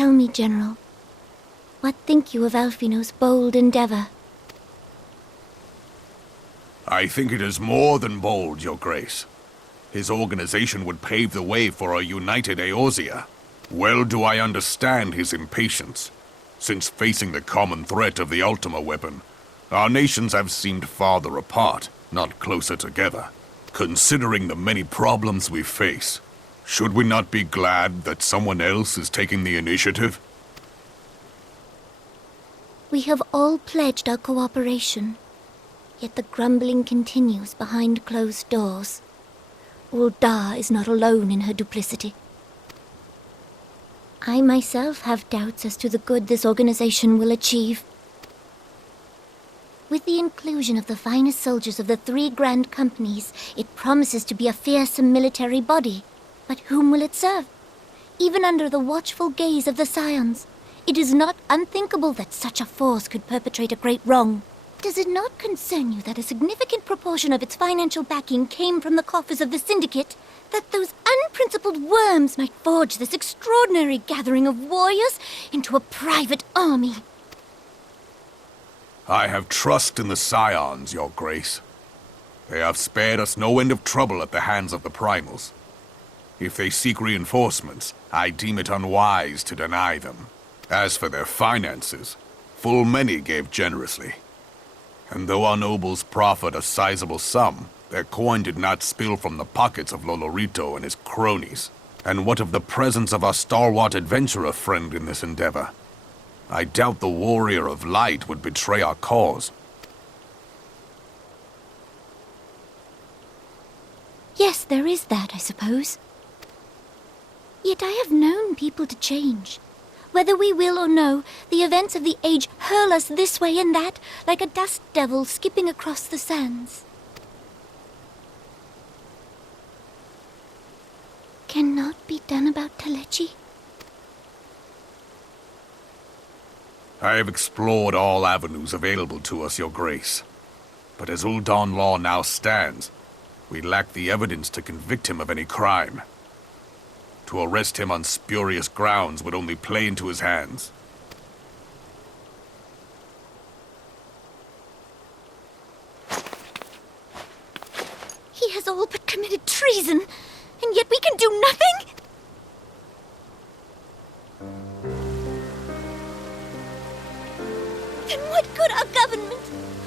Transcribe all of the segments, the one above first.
Tell me, General, what think you of Alfino's bold endeavor? I think it is more than bold, Your Grace. His organization would pave the way for a united Eorzea. Well do I understand his impatience, since facing the common threat of the Ultima weapon, our nations have seemed farther apart, not closer together. Considering the many problems we face, should we not be glad that someone else is taking the initiative? We have all pledged our cooperation, yet the grumbling continues behind closed doors. Ul'dah is not alone in her duplicity. I myself have doubts as to the good this organization will achieve. With the inclusion of the finest soldiers of the 3 grand companies, it promises to be a fearsome military body. But whom will it serve? Even under the watchful gaze of the Scions, it is not unthinkable that such a force could perpetrate a great wrong. Does it not concern you that a significant proportion of its financial backing came from the coffers of the Syndicate? That those unprincipled worms might forge this extraordinary gathering of warriors into a private army? I have trust in the Scions, Your Grace. They have spared us no end of trouble at the hands of the Primals. If they seek reinforcements, I deem it unwise to deny them. As for their finances, full many gave generously. And though our nobles proffered a sizable sum, their coin did not spill from the pockets of Lolorito and his cronies. And what of the presence of our stalwart adventurer friend in this endeavor? I doubt the Warrior of Light would betray our cause. Yes, there is that, I suppose. Yet I have known people to change. Whether we will or no, the events of the age hurl us this way and that, like a dust devil skipping across the sands. Cannot be done about Telechi? I have explored all avenues available to us, Your Grace. But as Ul'dah law now stands, we lack the evidence to convict him of any crime. To arrest him on spurious grounds would only play into his hands. He has all but committed treason, and yet we can do nothing? Then what good our government?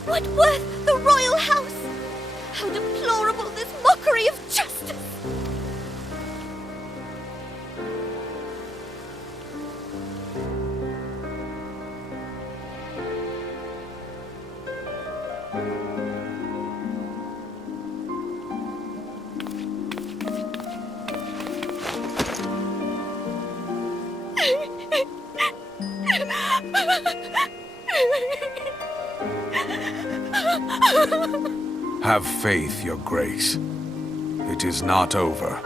What worth the royal house? How deplorable this mockery of justice! Have faith, Your Grace. It is not over.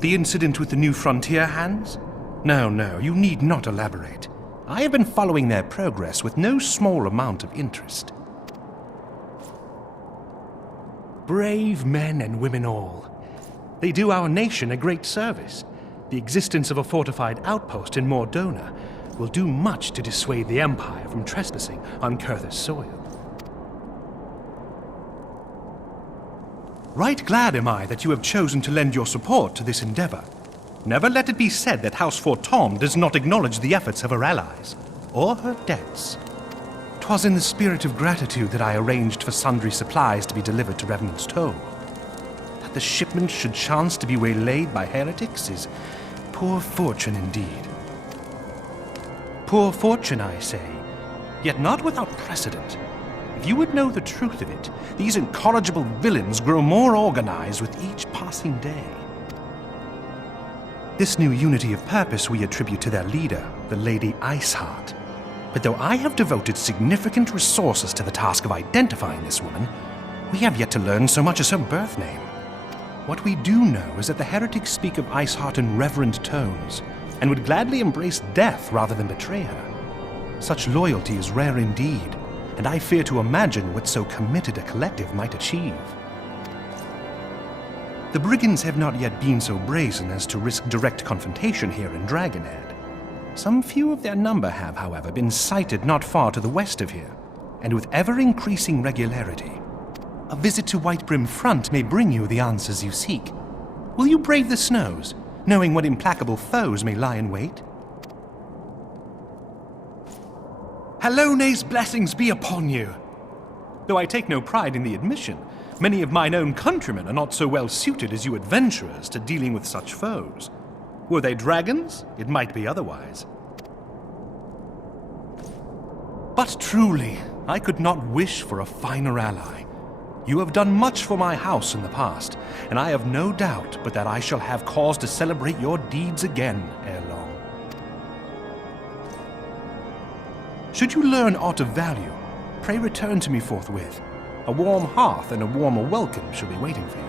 The incident with the New Frontier hands? No, you need not elaborate. I have been following their progress with no small amount of interest. Brave men and women all. They do our nation a great service. The existence of a fortified outpost in Mordona will do much to dissuade the Empire from trespassing on Kurth's soil. Right glad am I that you have chosen to lend your support to this endeavor. Never let it be said that House Fortom does not acknowledge the efforts of her allies, or her debts. 'Twas in the spirit of gratitude that I arranged for sundry supplies to be delivered to Revenant's Toll. That the shipment should chance to be waylaid by heretics is poor fortune indeed. Poor fortune, I say, yet not without precedent. If you would know the truth of it, these incorrigible villains grow more organized with each passing day. This new unity of purpose we attribute to their leader, the Lady Iceheart. But though I have devoted significant resources to the task of identifying this woman, we have yet to learn so much as her birth name. What we do know is that the heretics speak of Iceheart in reverent tones, and would gladly embrace death rather than betray her. Such loyalty is rare indeed, and I fear to imagine what so committed a collective might achieve. The brigands have not yet been so brazen as to risk direct confrontation here in Dragonhead. Some few of their number have, however, been sighted not far to the west of here, and with ever-increasing regularity. A visit to Whitebrim Front may bring you the answers you seek. Will you brave the snows, knowing what implacable foes may lie in wait? Hallone's blessings be upon you! Though I take no pride in the admission, many of mine own countrymen are not so well suited as you adventurers to dealing with such foes. Were they dragons, it might be otherwise. But truly, I could not wish for a finer ally. You have done much for my house in the past, and I have no doubt but that I shall have cause to celebrate your deeds again ere long. Should you learn aught of value, pray return to me forthwith. A warm hearth and a warmer welcome shall be waiting for you.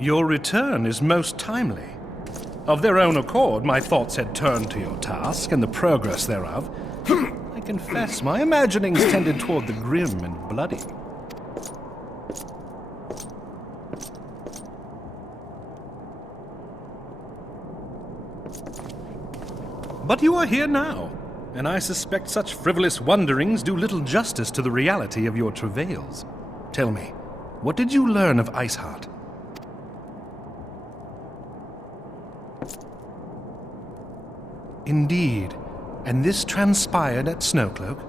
Your return is most timely. Of their own accord, my thoughts had turned to your task and the progress thereof. I confess, my imaginings tended toward the grim and bloody. But you are here now, and I suspect such frivolous wonderings do little justice to the reality of your travails. Tell me, what did you learn of Iceheart? Indeed, and this transpired at Snowcloak?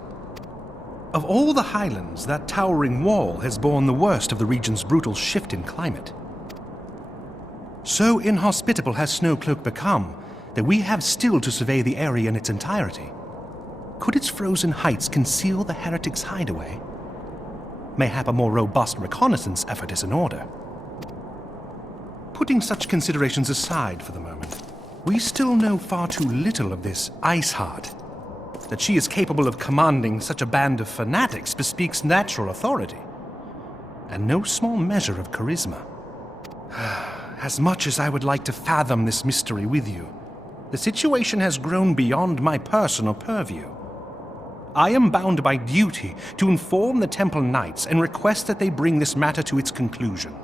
Of all the highlands, that towering wall has borne the worst of the region's brutal shift in climate. So inhospitable has Snowcloak become that we have still to survey the area in its entirety. Could its frozen heights conceal the heretics' hideaway? Mayhap a more robust reconnaissance effort is in order. Putting such considerations aside for the moment, we still know far too little of this Iceheart. That she is capable of commanding such a band of fanatics bespeaks natural authority, and no small measure of charisma. As much as I would like to fathom this mystery with you, the situation has grown beyond my personal purview. I am bound by duty to inform the Temple Knights and request that they bring this matter to its conclusion.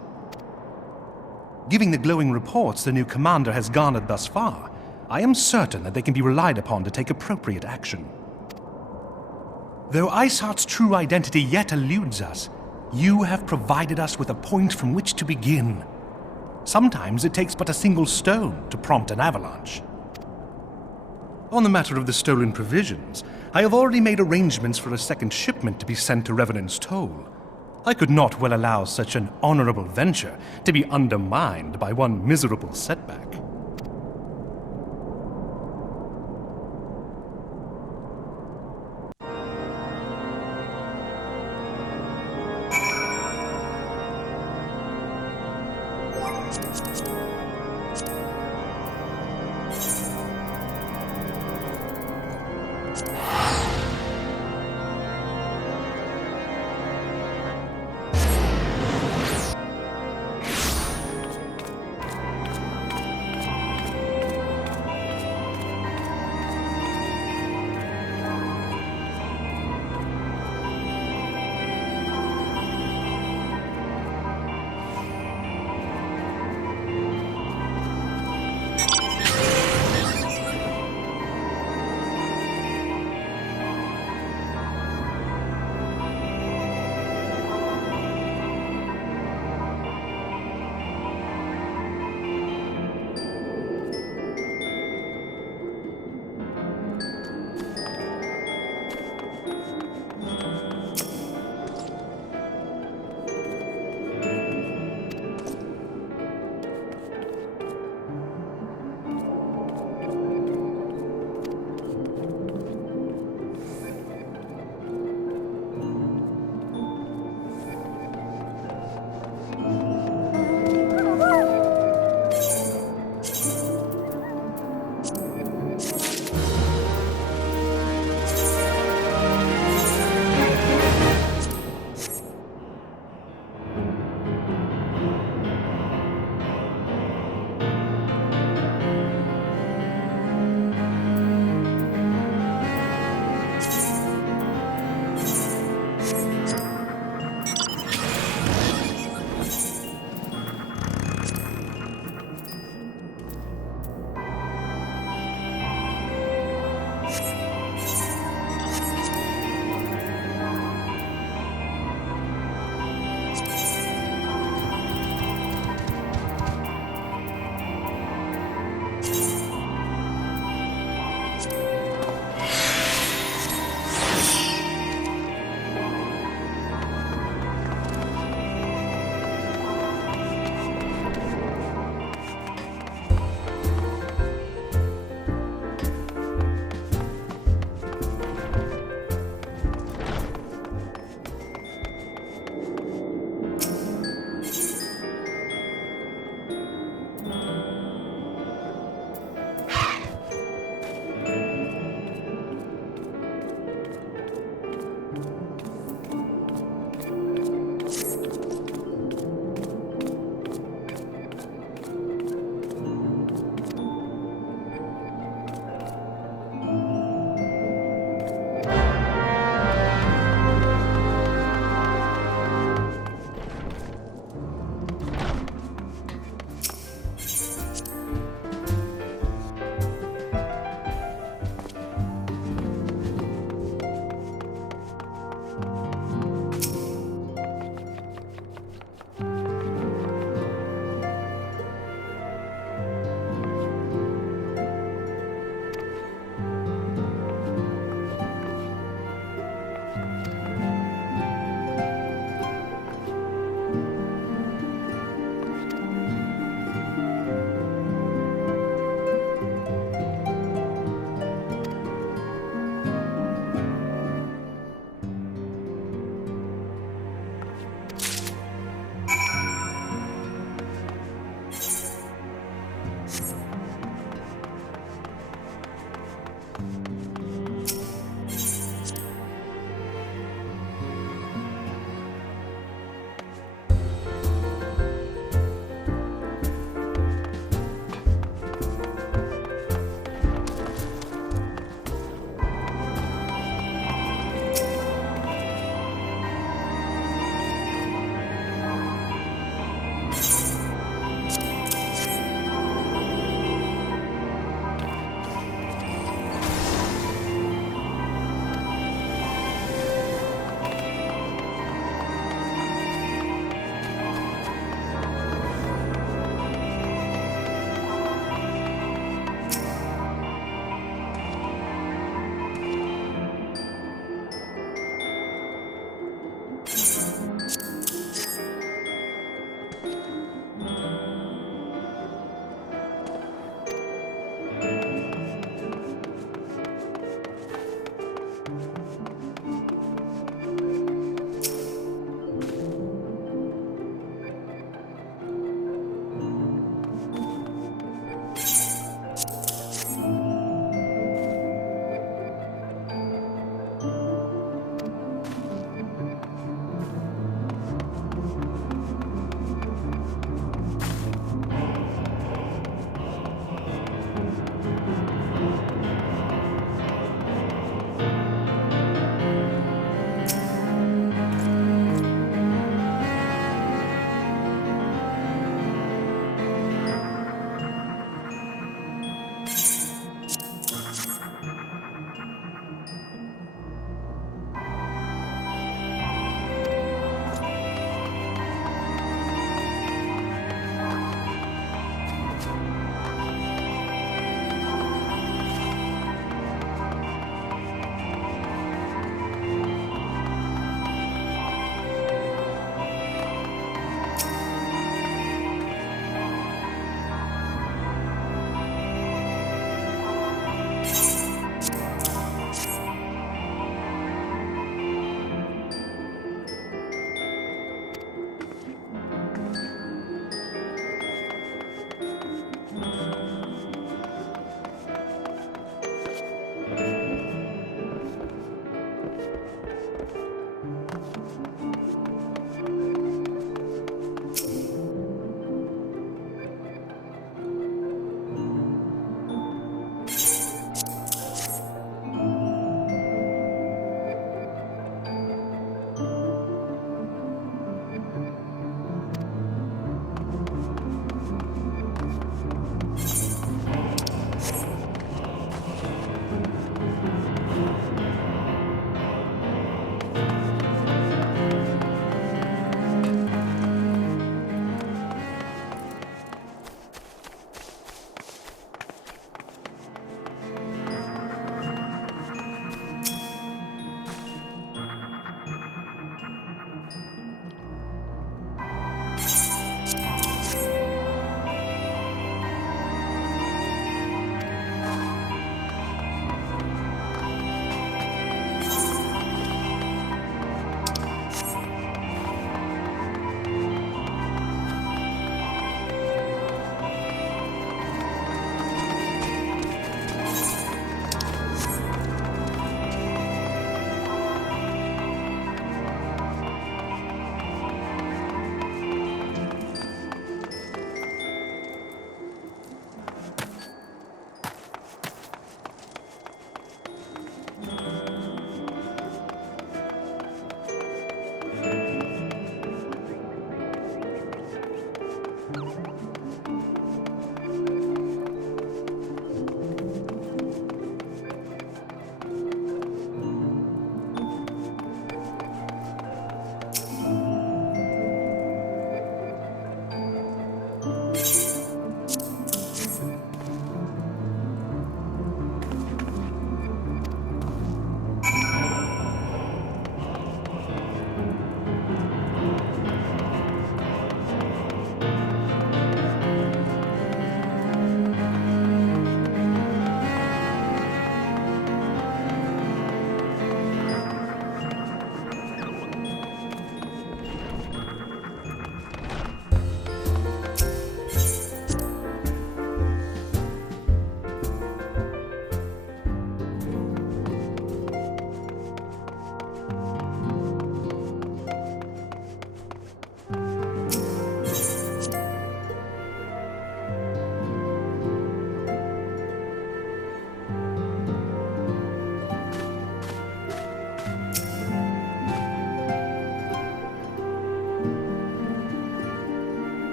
Given the glowing reports the new commander has garnered thus far, I am certain that they can be relied upon to take appropriate action. Though Iceheart's true identity yet eludes us, you have provided us with a point from which to begin. Sometimes it takes but a single stone to prompt an avalanche. On the matter of the stolen provisions, I have already made arrangements for a second shipment to be sent to Revenant's Toll. I could not well allow such an honorable venture to be undermined by one miserable setback.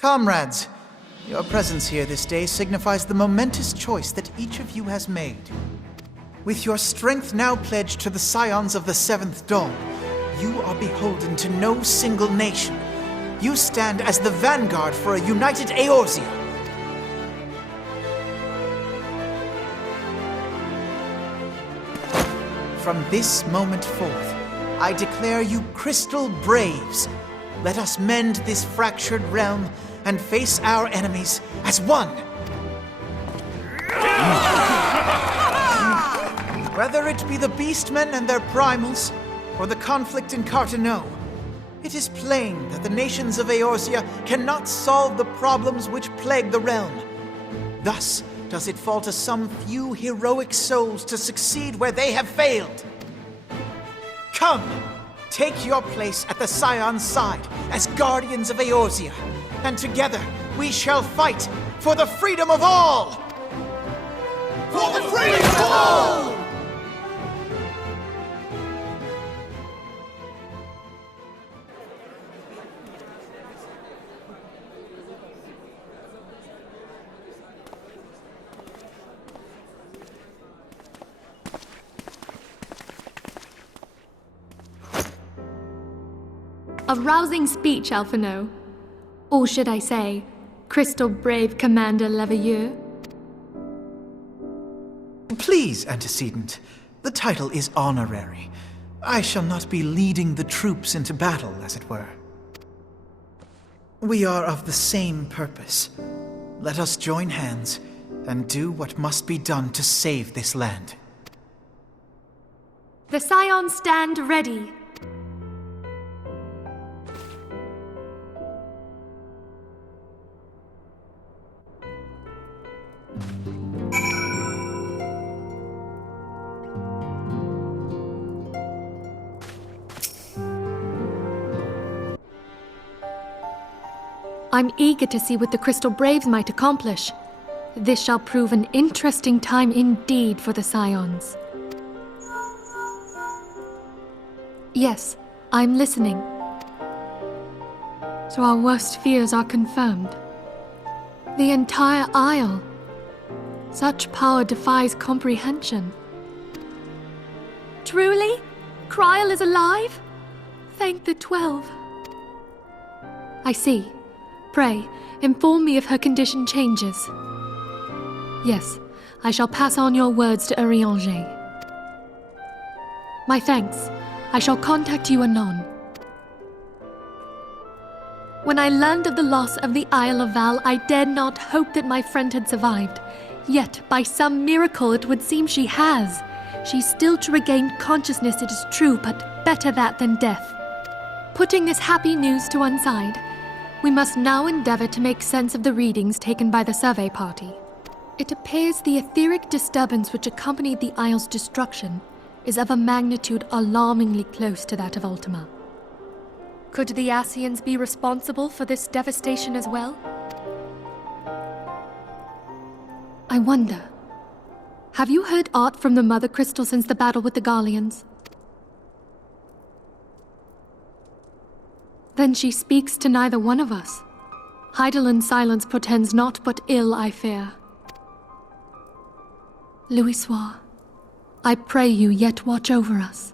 Comrades, your presence here this day signifies the momentous choice that each of you has made. With your strength now pledged to the scions of the Seventh Dawn, you are beholden to no single nation. You stand as the vanguard for a united Eorzea. From this moment forth, I declare you Crystal Braves. Let us mend this fractured realm and face our enemies as one. Whether it be the Beastmen and their primals, or the conflict in Carteneau, it is plain that the nations of Eorzea cannot solve the problems which plague the realm. Thus does it fall to some few heroic souls to succeed where they have failed. Come, take your place at the Scion's side as guardians of Eorzea, and together we shall fight for the freedom of all! For the freedom of all! A rousing speech, Alphino. Or should I say, Crystal Brave Commander Leveilleur? Please, Antecedent. The title is honorary. I shall not be leading the troops into battle, as it were. We are of the same purpose. Let us join hands and do what must be done to save this land. The Scions stand ready. I'm eager to see what the Crystal Braves might accomplish. This shall prove an interesting time indeed for the Scions. Yes, I'm listening. So our worst fears are confirmed. The entire Isle. Such power defies comprehension. Truly? Kryl is alive? Thank the 12. I see. Pray, inform me if her condition changes. Yes, I shall pass on your words to Eorzea. My thanks. I shall contact you anon. When I learned of the loss of the Isle of Val, I dared not hope that my friend had survived. Yet, by some miracle, it would seem she has. She's still to regain consciousness, it is true, but better that than death. Putting this happy news to one side, We must now endeavor to make sense of the readings taken by the survey party. It appears the etheric disturbance which accompanied the Isle's destruction is of a magnitude alarmingly close to that of Ultima. Could the Ascians be responsible for this devastation as well? I wonder, have you heard aught from the Mother Crystal since the battle with the Garleans? Then she speaks to neither one of us. Heidel's silence portends naught but ill, I fear. Louisoix, I pray you yet watch over us.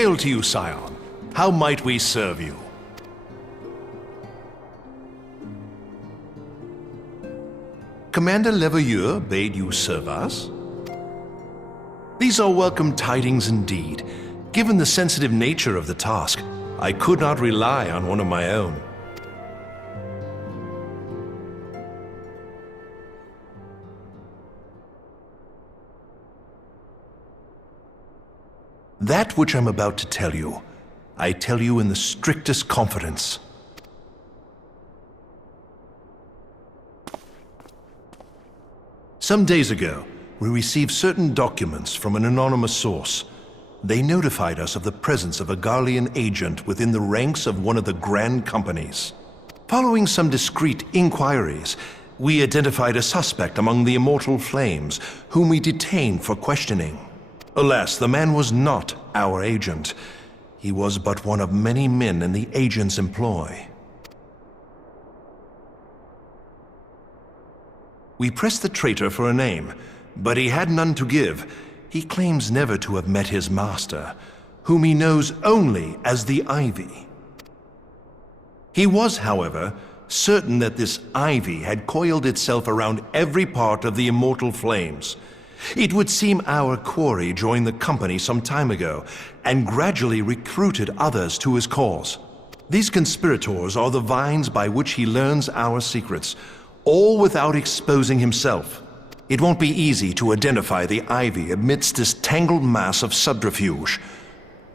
Hail to you, Scion. How might we serve you? Commander Leveilleur bade you serve us? These are welcome tidings indeed. Given the sensitive nature of the task, I could not rely on one of my own. That which I'm about to tell you, I tell you in the strictest confidence. Some days ago, we received certain documents from an anonymous source. They notified us of the presence of a Garlean agent within the ranks of one of the Grand Companies. Following some discreet inquiries, we identified a suspect among the Immortal Flames, whom we detained for questioning. Alas, the man was not our agent. He was but one of many men in the agent's employ. We pressed the traitor for a name, but he had none to give. He claims never to have met his master, whom he knows only as the Ivy. He was, however, certain that this Ivy had coiled itself around every part of the Immortal Flames. It would seem our quarry joined the company some time ago, and gradually recruited others to his cause. These conspirators are the vines by which he learns our secrets, all without exposing himself. It won't be easy to identify the Ivy amidst this tangled mass of subterfuge,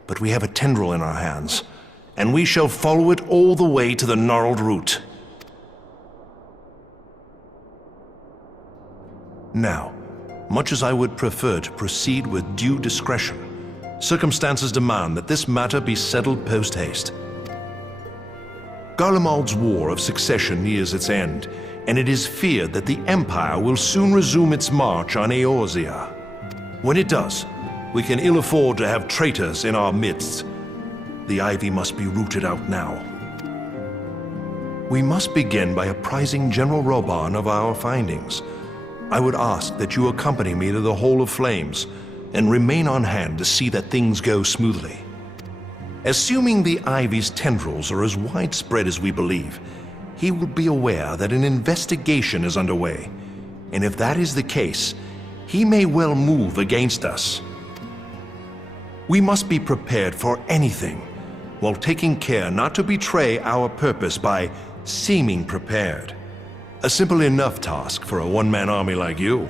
but we have a tendril in our hands, and we shall follow it all the way to the gnarled root. Now, much as I would prefer to proceed with due discretion, circumstances demand that this matter be settled post-haste. Garlemald's War of Succession nears its end, and it is feared that the Empire will soon resume its march on Eorzea. When it does, we can ill afford to have traitors in our midst. The Ivy must be rooted out now. We must begin by apprising General Roban of our findings. I would ask that you accompany me to the Hall of Flames, and remain on hand to see that things go smoothly. Assuming the Ivy's tendrils are as widespread as we believe, he will be aware that an investigation is underway, and if that is the case, he may well move against us. We must be prepared for anything, while taking care not to betray our purpose by seeming prepared. A simple enough task for a one-man army like you.